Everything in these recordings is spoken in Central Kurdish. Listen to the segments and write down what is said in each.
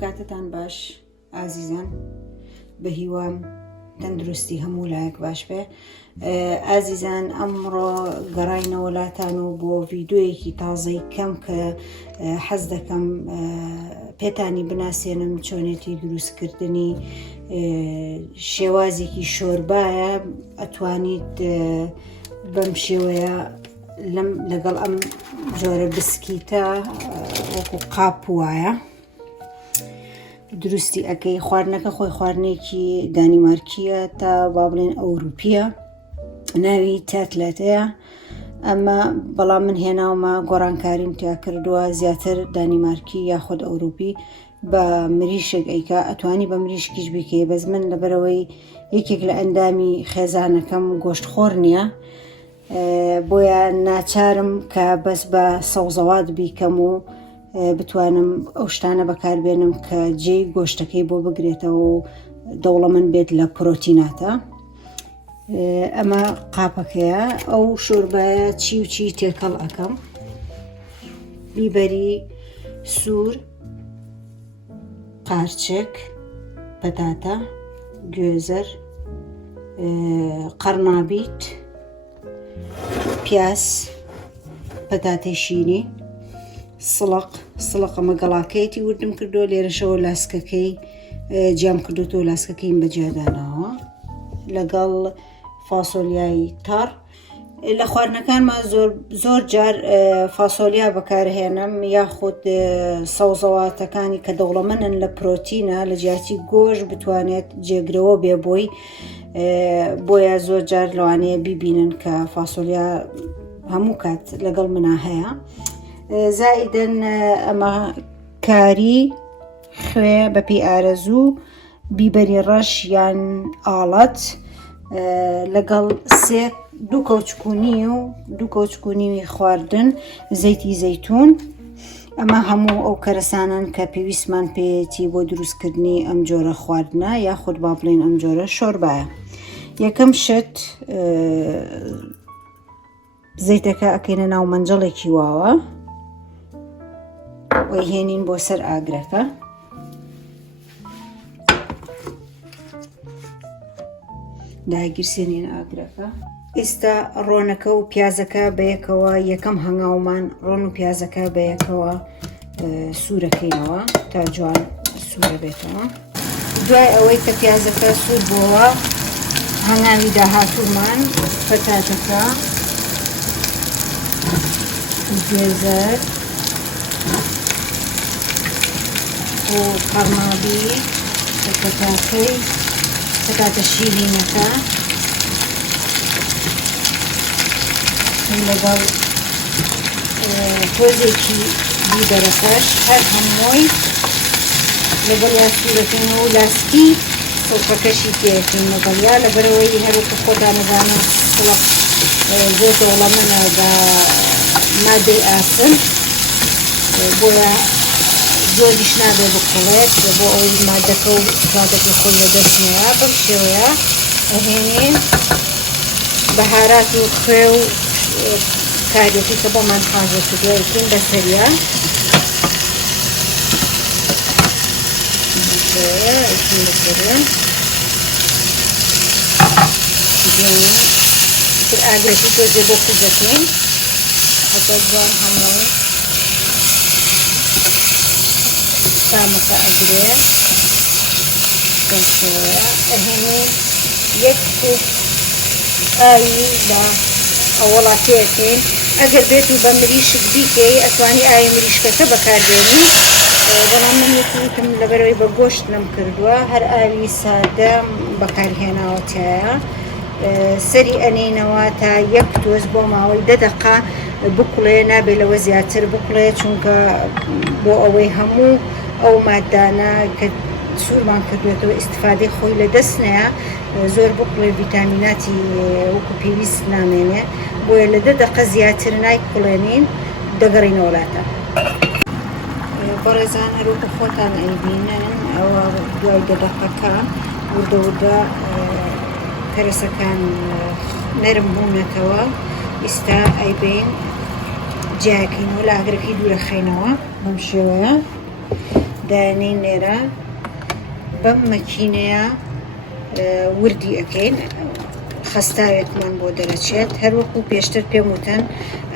کاتتان باش ئازیزان بە هیوام تەندروستی هەموو لایەک باش بێ. ئازیزان ئەمڕۆ گەڕاینەوە لاتان و بۆ ڤیدۆیەکی تازەی کەم کە حەز دەکەم پێتانی بناسێنم چۆنێتی دروستکردنی شێوازێکی شۆربایە. ئەتوانیت بەم شێوەیە لەگەڵ ئەم جۆرە بسکیتە وەکو قاپ وایە دروستی ئەەکەی. خواردنەکە خۆی خواردنێکی دانیمارکیە تا با بڵێن ئەوروپیە، ناوی تاتلەتەیە. ئەمە بەڵام من هێناومە گۆڕانکاریم تیا کردووە زیاتر دانیمارکی یاخود ئەوروپی بە مریشک ئەیکا. ئەتوانی بە مریشکیش بکەی، بەس من لەبەرەوەی یەکێک لە ئەندامی خێزانەکەم گۆشتخۆر نییە، بۆیە ناچارم کە بەس بە سەوزەوات بیکەم و بتوانم ئەو شتانە بەکاربێنم کە جێی گۆشتەکەی بۆ بگرێتەوە و دەوڵەمەند بێت لە پرۆتیناتە. ئەمە قاپەکەیە. ئەو شۆربایە چی و چی تێکەڵ ئەەکەم: بیبەری سوور، قارچک، پەتاتە، گوێزەر، قەرنابیت، پیاس، پەتاتەی شیرین، سڵق ئەمە گەڵاکەیەتی وردم کردووە، لێرەشەوە لاسکەکەی جیام کردوتەوە، لاسکەکەیم بەجێداناوە لەگەڵ فاسۆلیای تار. لە خواردنەکانمان زۆر جار فاسۆلیا بەکارهێنم یاخود سەوزەواتەکانی کە دەوڵەمەندن لە پرۆتینە لە جیاتی گۆژ بتوانێت جێگرەوە بێ بۆی، بۆیە زۆر جار لەوانەیە بیبینن کە فاسۆلیا هەموو کات لەگەڵ منا هەیە. زائیدەن ئەمە کاری، خوێ بەپی ئارەزوو، بیبەری ڕەش یان ئاڵەت لەگەڵ دوو کەوچکونی خواردن، زەیتی زەیتون. ئەمە هەموو ئەو کەرەسانن کە پێویستمان پێیەتی بۆ دروستکردنی ئەم جۆرە خواردنە یاخود با بڵێن ئەم جۆرە شۆربایە. یەکەم شت زەیتەکە ئەکەینە ناو مەنجەڵێکی واوە، وەی هێنین بۆ سەر ئاگرەکە. داگیرسێنین ئاگرەکە. ئێستا ڕۆنەکە و پیازەکە بەیەکەوە یەکەم هەنگاومان ڕۆن و پیازەکە بەیەکەوە سوورەکەینەوە تا جوان سوورە بێتەوە. دوای ئەوەی کە پیازەکە سوور بووەوە، هەنگاوی داهاتوومان پەتاتەکە، گوێزەر و قەرنابی، پەتاتە شیرینەکە لەگەڵ تۆزێکی بیبەرەکەش، هەر هەمووی لەگەڵ یا سوورەکەینەوە و لاسکی سڵقەکەشی تێکەین لەگەڵیا، لەبەرەوەی هەروەکو خۆتان نەزانن سڵق زۆر دەوڵەمەندە بە مادەی ئاسن، بۆیە زۆریش نابێ بقوڵێت بۆ ئەوەی مادەکە و مادەکە خۆی لەدەست نەیە. بەم شێوەیە ئەهێنین بەهارات و خوێ و کارێکی کە بۆمان حاجە کردووەکەین بەسەریە. تر ئاگرێکی تۆزێ بۆ کوزەکەین هەتا جوان هەمووی سامەکە ئەگرێت. بەم شێوەیە ئەهێنین یەک کوب ئاوی لە ئەوەڵا تێکەین. ئەگەر بێت و بە مریشک بیکەی ئەتوانی ئاوی مریشکەکە بەکاربێنی، بەڵام من یەکیتم لەبەرەوەی بە گۆشت نەم کردووە، هەر ئاوی سادە بەکارهێناوە تایە. سەری ئەنینەوە تا یەک تۆز بۆ ماوەی 10 دقە بقوڵێ، نابێت لەوە زیاتر بقوڵێ، چونکە بۆ ئەوەی هەموو ئەو مادانە کە سوورمان کردوێتەوە ئیستیفادەی خۆی لەدەست نەیە، زۆر بقوڵێ ڤیتامیناتی وەکو پێویست نامێنێ، بۆیە لە 10 دقە زیاتر نایقوڵێنین، دەگەڕینەوە وڵاتە. بەڕێزان هەروەکو خۆتان ئەیبینن ئەوە دوای 10 دقەکە وردە کەرەسەکان نەرم بوونەتەوە. ئێستا ئەیبین جیاکەینەوە، لە ئاگرەکەی دوورەخەینەوە بەم شێوەیە. دانەی لێرە بەم مەکینەیە وردی ئەەکەین خستاوێکمان بۆ دەرەچێت هەروەکو پێشتر پێم وتەن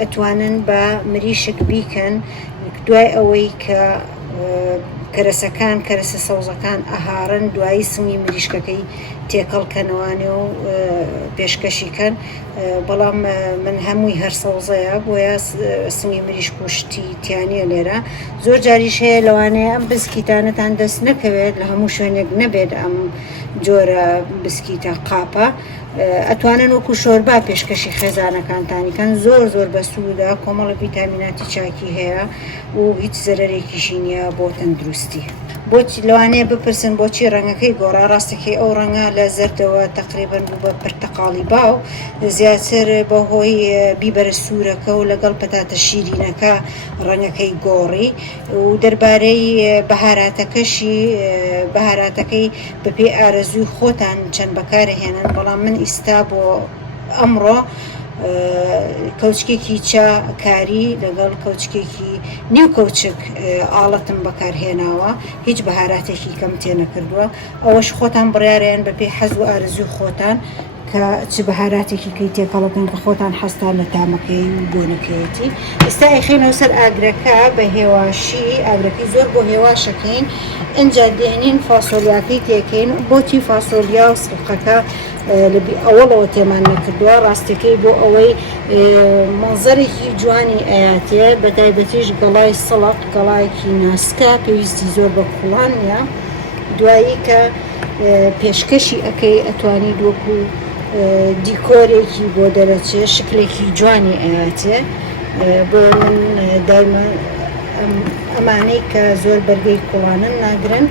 ئەتوانن بە مریشک بیکەن دوای ئەوەی کە کەرەسەکان کەرەسە سەوزەکان ئەهارن دوایی سنگی مریشکەکەی تێکەڵکەنەوانێ و پێشکەشیکەن بەڵام من هەمووی هەر سەوزەیە بۆیە سنگی مریشک و شتی تیانە لێرە زۆر جاریش هەیە لەوانەیە ئەم بسکیتانتان دەست نەکەوێت لە هەموو شوێنێک نەبێت ئەم جۆرە بسکیتە قاپە ئەتوانن وەکو شۆربا پێشکەشی خێزانەکانتانیکەن زۆر بە سوودا کۆمەڵە ڤیتامیناتی چاکی هەیە و هیچ زەرەرێکیشی نییە بۆ تەندروستی بۆچی لەوانەیە بپرسن بۆچی ڕەنگەکەی گۆڕا ڕاستەکەی ئەو ڕەنگە لە زەردەوە تقریبن بوو بە پرتەقاڵی باو زیاتر بەهۆی بیبەرە سوورەکە و لەگەڵ پەتاتە شیرینەکە ڕەنگەکەی گۆڕی و دەربارەی بەهاراتەکەشی بەهاراتەکەی بەپێی ئارەزوی خۆتان چەند بەکارهێنن بەڵام من ئیستا بۆ ئەمڕۆ کەوچکێکی چاکاری لەگەڵ کەوچکێکی نیو کەوچک ئاڵەتم بەکارهێناوە هیچ بەهاراتێکی کەم تێنەکردووە ئەوەش خۆتان بڕیارەیەن بەپێی حەز و ئارزوی خۆتان کە چ بەهاراتێکی کەی تێکەڵەکەن کە خۆتان حەستان لە تامەکەی و بۆنەکەیەتی ئێستا ئەیخێنەوە سەر ئاگرەکە بە هێواشی ئاگرەکەی زۆر بۆ هێواشەکەین ئەنجا دێنین فاسۆلیاکەی تێکەین بۆچی فاسۆلیا و سڵقەکە ئەوەڵەوە تێمان نەکردووە ڕاستەکەی بۆ ئەوەی مەنزەرێکی جوانی ئاياتێ بەتایبەتیش گەڵای سڵق گەڵایەکی ناسکە پێویستی زۆر بە کوڵان نیە دوایی کە پێشکەشی ئەەکەی ئەتوانی وەکو دیکۆرێکی بۆ دەرەچێ شکلێکی جوانی ئاياتێ بۆ من دایمە ئەمانەی کە زۆر بەرگەی کوڵانن ناگرن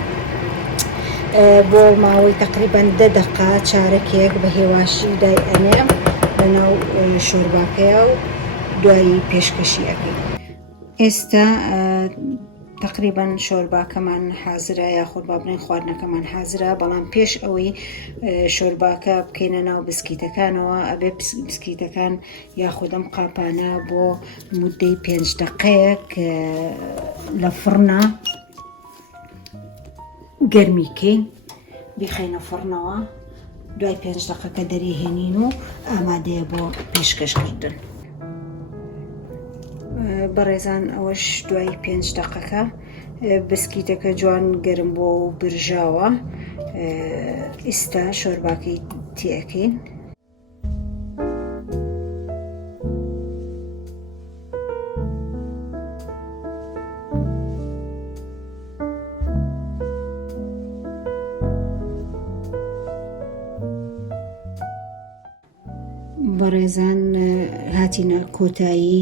بۆ ماوەی تقریبان 10 دقە چارەکێک بە هێواشی دای ئەنێم لەناو شۆرباکەیە و دوایی پێشکەشی ئەەکەی ئێستا تقریبان شۆرباکەمان حازرە یاخود با بڵێن خواردنەکەمان حازرە بەڵام پێش ئەوەی شۆرباکە بکەینە ناو بسکیتەکانەوە ئەبێ بسکیتەکان یاخودەم قاپانە بۆ مودەی 5 دقەیەک لە فڕنە گەرمیکەین بیخەینە فڕنەوە دوای 5 دقەکە دەریهێنین و ئامادەیە بۆ پێشکەشکردن بەڕێزان ئەوەش دوای 5 دقەکە بسکیتەکە جوان گەرم بۆ و برژاوە ئێستا شۆرباکەی تێەکەین بەڕێزان هاتینە کۆتایی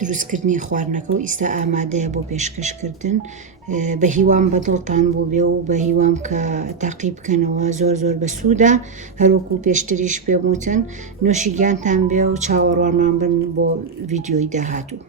دروستکردنی خواردنەکە و ئیستا ئامادەیە بۆ پێشکەشکردن بە هیوام بەدڵتان بۆ بێ و بە هیوام کە تاقی بکەنەوە زۆر بە سوودا هەروەکو پێشتریش پێم وتن نوۆشی گیانتان بێ و چاوەڕوانمان بن بۆ ڤیدیۆی داهاتوو